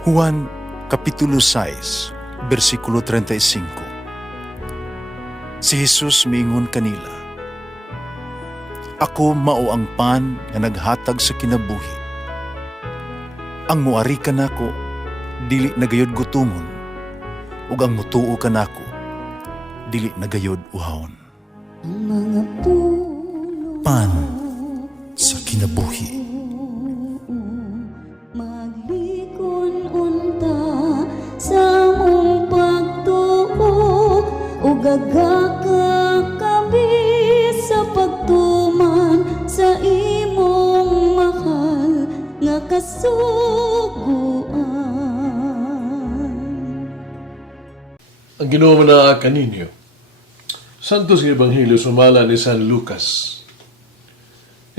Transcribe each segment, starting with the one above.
Juan Kapitulo 6, versikulo 35. Si Jesus miingon kanila, "Ako mao ang pan nga naghatag sa kinabuhi. Ang muari kanako dili nagayod gutomon, ug ang mutuo kanako dili nagayod uhawon." Ang mga puno Pan sa kinabuhi. maglikon unta sa mong pagtuo ug gagaka kami sa pagtuman sa imong mahal nga kasuguan. Ang Ginoo na kaninyo. Santos ng Ebanghelyo sumala ni San Lucas.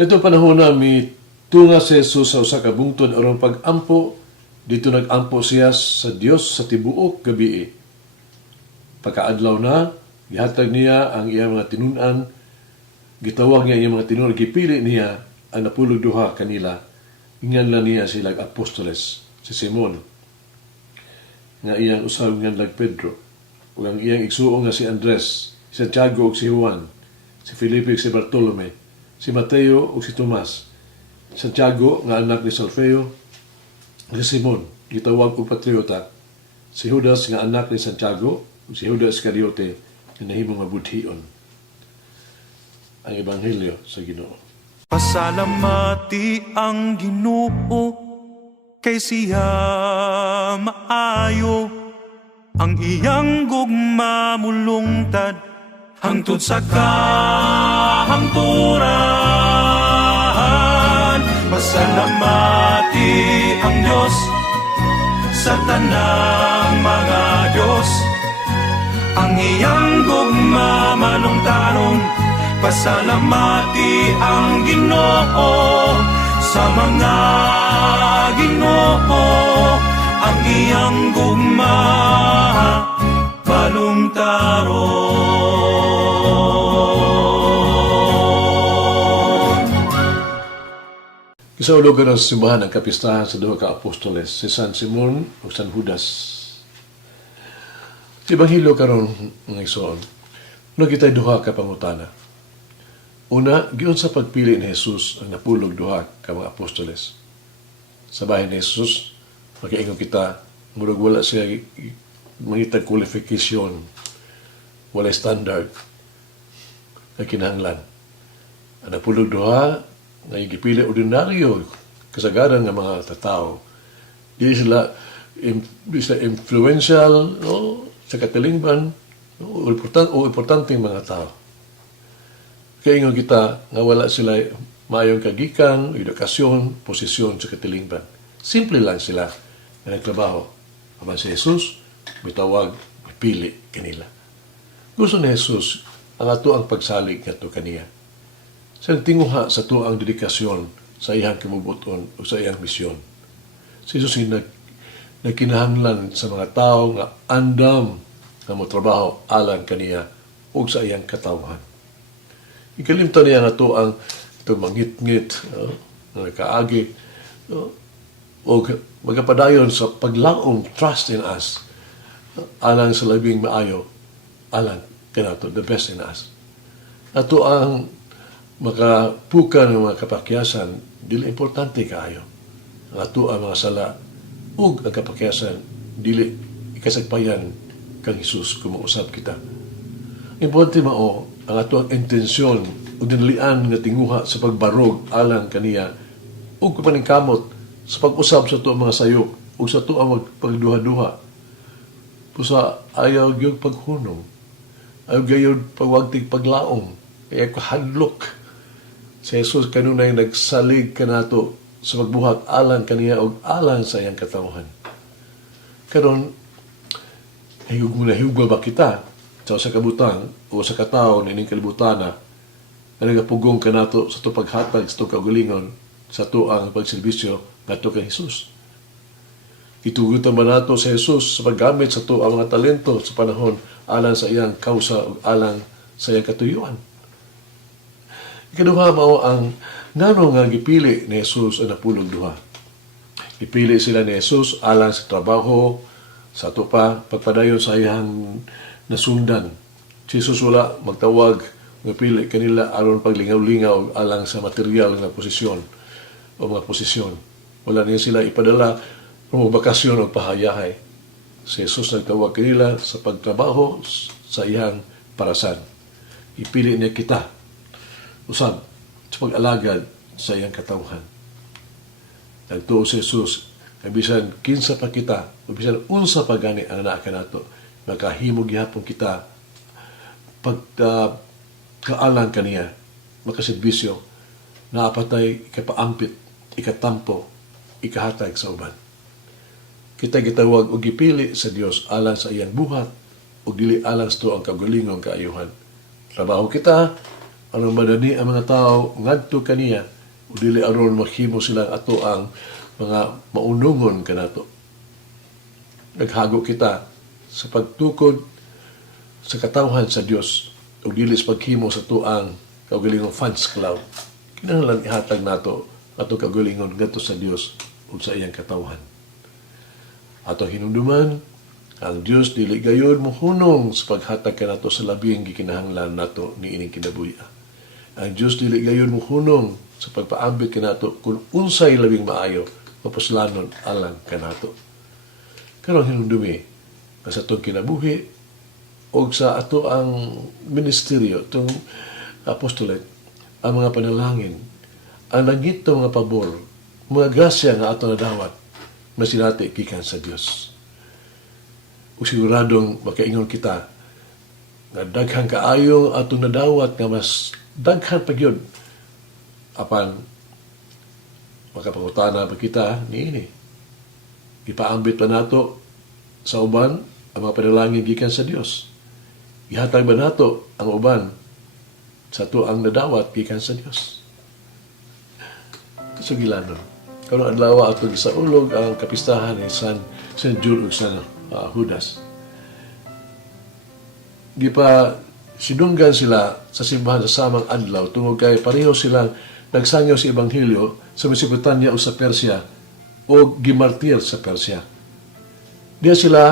Ito panahon na tunga si Jesus sa usa ka bungtod aron pag-ampo, dito nag-ampo siya sa Dios sa tibuok gabi. Pagkaadlaw na, gihatag niya ang iyang mga tinunan, gitawag niya iyang mga tinunan, gipili niya ang napulog duha kanila. Inganlan niya silang apostoles, si Simon, nga iyang usab nganlag Pedro, ug ang iyang igsuo nga si Andres, si Santiago ug si Juan, si Felipe ug si Bartolome, si Mateo ug si Tomas, Santiago nga anak ni Salfeo, si Simon, gitawag og Patriota, si Judas nga anak ni Santiago, ug si Judas Iscariote nga nahimong mabudhion. Ang Ebanghelyo sa Ginoo. Pasalamati ang Ginoo kay siya maayo, ang iyang gugma mulungtad hangtod sa kahangturan. Pasalamati ang Diyos sa tanang mga Diyos, ang iyang gugma malungtaron. Pasalamati ang Ginoo sa mga Ginoo, ang iyang gugma balungtaron. Kisaulogan ng simbahan ang kapistahan sa duha ka apostoles, si San Simon o San Judas. Sa Ebanghelyo karon ng igsoon, nakita'y duha ka pangutana. Una, giun sa pagpili ni Jesus ang napulog duha ka mga apostoles. Sa bahay ni Jesus, makaingon kita, murag wala siya mangitag qualification, wala standard na kinahanglan. Ang napulog duha, nga gipili ordinaryo, kasagaran ng mga tatao. Di sila influential, no? Sa katilingban, o importanteng mga tao. Kaya nga kita nga wala sila mayong kagikan, edukasyon, posisyon sa katilingban. Simple lang sila na nagtrabaho. Aban si Jesus, mitawag, mipili kanila. Gusto ni Jesus ang ato ang pagsalig nga to kaniya. Sa tinguha sa to ang dedikasyon sa iyang kimubuton o sa iyang misyon. Si Jesus nagkinahanglan sa mga tao nga andam nga mo trabaho alang kaniya o sa iyang katawhan. Ikalimtan niya nga to ang mangit-ngit, kaagi, o magapadayon sa paglaom, trust in us, alang sa labing maayo, alang kanato, the best in us. Ato ang makapukan ng mga kapakyasan, dili importante kaayo. Ato ang mga sala, ug ang kapakyasan, dili ikasagpayan kang Jesus kung mausap kita. Importante mao, ang ato ang intensyon o dinalian nga tinguha sa pagbarog alang kaniya o kapaningkamot sa pag-usab sa ito mga sayok o sa ito ang pagduha-duha. Pusa ayaw gyud paghunong, ayaw gyud pagwagtig paglaom, kaya kahadlok. Si Jesus kanunay nagsalig kanato sa pagbuhat alang kaniya o alang sa iyang katawhan. Karon, higugma ba kita sa kabutang o sa katao na ining kalibutana na nagapugong ka nato sa ito paghatag, sa ito kaugalingon, sa ito ang pagserbisyo nga ito kay Jesus. Itugutan ba nato sa Jesus sa paggamit sa ito ang mga talento sa panahon alang sa iyang kausa o alang sa iyang katuyuan. Ikaduha mao ang ngano nga gipili ni Jesus ang napulog duha. Ipili sila ni Jesus alang sa trabaho, sa ato pa, pagpadayon sa iyang nasundan. Si Jesus wala magtawag, pili kanila aron paglingaw-lingaw alang sa material nga posisyon o mga posisyon. Wala niya sila ipadala kung bakasyon o pahayahay. Si Jesus nagtawag kanila sa pagtrabaho sa iyang parasan. Ipili niya kita usab sa pag-alagad sa iyang katawhan. Nagtuo si Jesus, kabisan kinsa pa kita, kabisan unsa pa gani ang anak nato, makahimog gihapon kita kaalang kaniya, makaserbisyo, naapatay ikapaampit, ikatampo, ikahatag sa uban. Kita gitawag o gipili sa Dios alang sa iyang buhat o dili alang sa to ang kagulingong kaayuhan. Trabaho kita, aron madani ang mga tao ngadto kaniya o dili aron maghimo sila ato ang mga maunungon kanato. Naghago kita sa pagtukod sa katawhan sa Dios o dili sa paghimo sa tuang kaugalingong fans club. Kinahanglan ihatag nato ato kaugalingon ngadto sa Dios ug sa iyang katawhan. Ato hinumduman ang Dios dili gayon mohunong sa paghatag kanato sa labing gikinahanglan nato ni ining kinabuhi. Ang Diyos dili gayon mohunong sa pagpaambit kanato kung unsay labing maayo mapuslanon alang kanato. Karong hinumdumi sa atong kinabuhi o sa ato ang ministeryo, itong apostolate, ang mga panalangin, ang nagito mga pabor, mga grasya nga ato nadawat na sinati gikan sa Dios. O siguradong makaingon kita nga daghang kaayo atong nadawat nga mas daghan pa gyud apan makapangutana pa kita niini. Ipaambit pa nato sa uban ang mga panalangin gikan sa Dios. Ihatag ba nato ang uban sa to ang nadawat gikan sa Dios. Kasugilanon. Karon adlaw ato sa ulog ang kapistahan ni San Jude ug San Judas. Gipa sidunggan sila sa simbahan sa samang adlaw tungod kay pareho silang nagsangyaw sa ebanghelyo sa Mesopotamia o sa Persia o gimartir sa Persia. Diya sila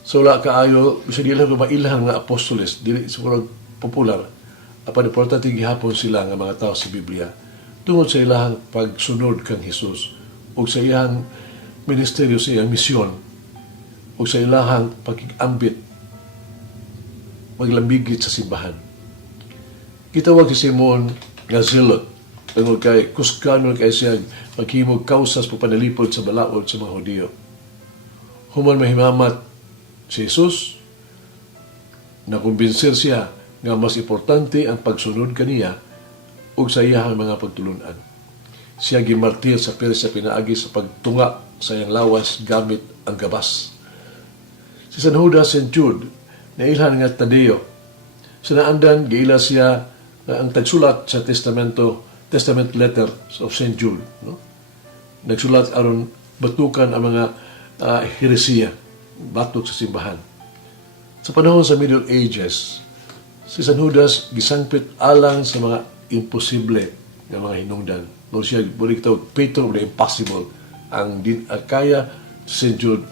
sa wala kaayo sa dili lang mailang nga apostoles, dili siguro popular, apan importante gihapon sila nga mga tao sa Biblia tungod sa ilahang pagsunod kang Hesus o sa iyang ministeryo, sa iyang misyon o sa ilahang pag-ambit maglambigit sa simbahan. Gitawag si Simon nga Zealot, tungod kay kuskanon kay siya maghimog kausas po panalipod sa balaod sa mga Hudiyo. Human mahimamat si Jesus, nakumbinsir siya nga mas importante ang pagsunod kaniya ug sa iyang mga pagtulunan. Siya gimartir sa Persia pinaagi sa pagtunga sa iyang lawas gamit ang gabas. Si San Judas St. Jude, nailhan nga Tadeo. Sinaandan, giila siya ang tagsulat sa Testament letter of St. Jude. No? Nagsulat aron batukan ang mga heresiya, batok sa simbahan. Sa panahon sa Middle Ages, si San Judas gisangpit alang sa mga imposible nga mga hinungdan. No, siya bulig tawag Peter of the impossible. Ang kaya si St. Jude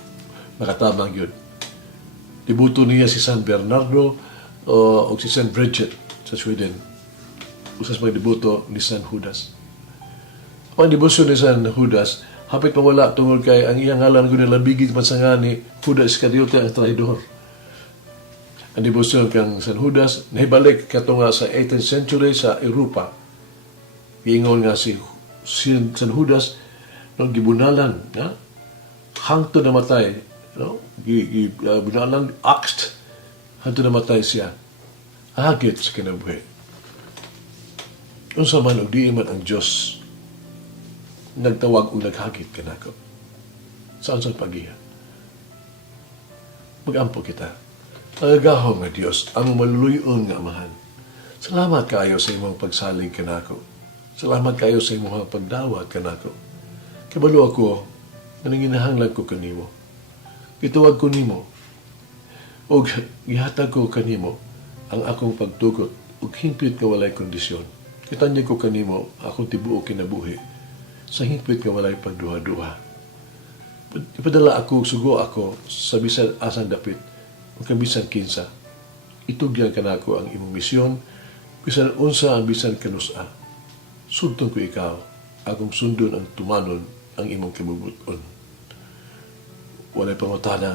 makatabang yun. Dibuto niya si San Bernardo o si San Bridget sa Sweden. Usas mga dibuto ni San Judas. Ang dibusyon ni San Judas, hapit mawala tungod kay ang iyang ngalan ko nilabigit man sa nga ni Judas Iscariote ang traidor. Ang dibusyon kang San Judas, nahibalik katunga sa 18th century sa Europa. Iingon nga si San Judas, no, gibunalan, ha? Hangto na matay, no? Bunalan, axed, hangto na matay siya. Hagit sa kinabuhi. Unsa man og di man ang Dios nagtawag o naghagit kanako. Saan sa pagiha? Mag-ampo kita. Nagagahom nga Dios, ang maluluyon nga amahan. Salamat kayo sa imong pagsalig kanako. Salamat kayo sa imong pagdawat kanako. Kabalo ako, nanginahanglan ko kanimo. Gituwag ko nimo. O gihatag ko kanimo ang akong pagtugot ug hingpit ka walay kondisyon. Kitanya ko kanimo akong tibuok kinabuhi sa hingpit ka walay pagduha-duha. Ipadala ako, sugo ako sa bisan asang dapit, o bisan kinsa. Itugyan ka na ako ang imong misyon, bisan unsa ang bisan kanusa. Sundon ko ikaw, akong sundon ang tumanon ang imong kibubuton. Walay pangutana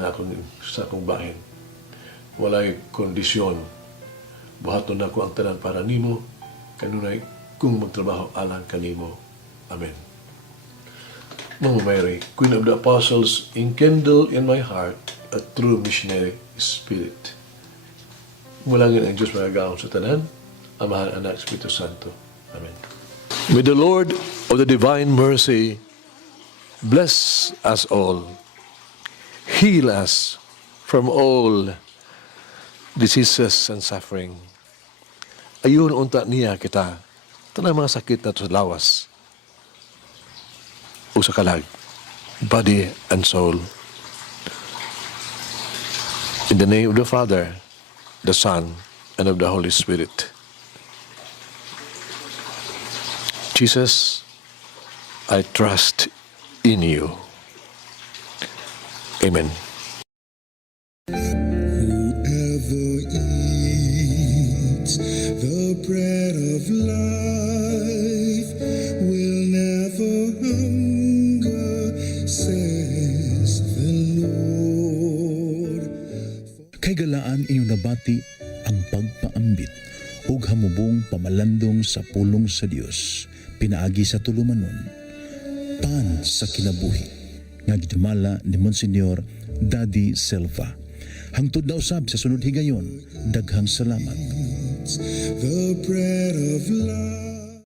sa akong bahin. Walay kondisyon. Buhaton na ko ang tanan para nimo, kanunay kung magtrabaho alang kanimo. Amen. Mama Mary, Queen of the Apostles, enkindle in my heart a true missionary spirit. Mulangin ang Diyos mga gaon sa tanan, Amahan, Anak, Espiritu Santo. Amen. May the Lord of the divine mercy bless us all, heal us from all diseases and suffering. Ayun unta niya kita, tanang mga sakit na sa lawas, o sa kalag, body and soul. In the name of the Father, the Son, and of the Holy Spirit. Jesus, I trust in you. Amen. Whoever eats the bread of life will never hunger, says the Lord. Kay galaan inyong nabati ang pagpaambit ug hamubong pamalandong sa pulong sa Dios pinaagi sa tulumanon pan sa kinabuhi nga gidumala ni Monsignor Daddy Silva. Hangtod na usab sa sunod higayon, daghang salamat. The bread of life.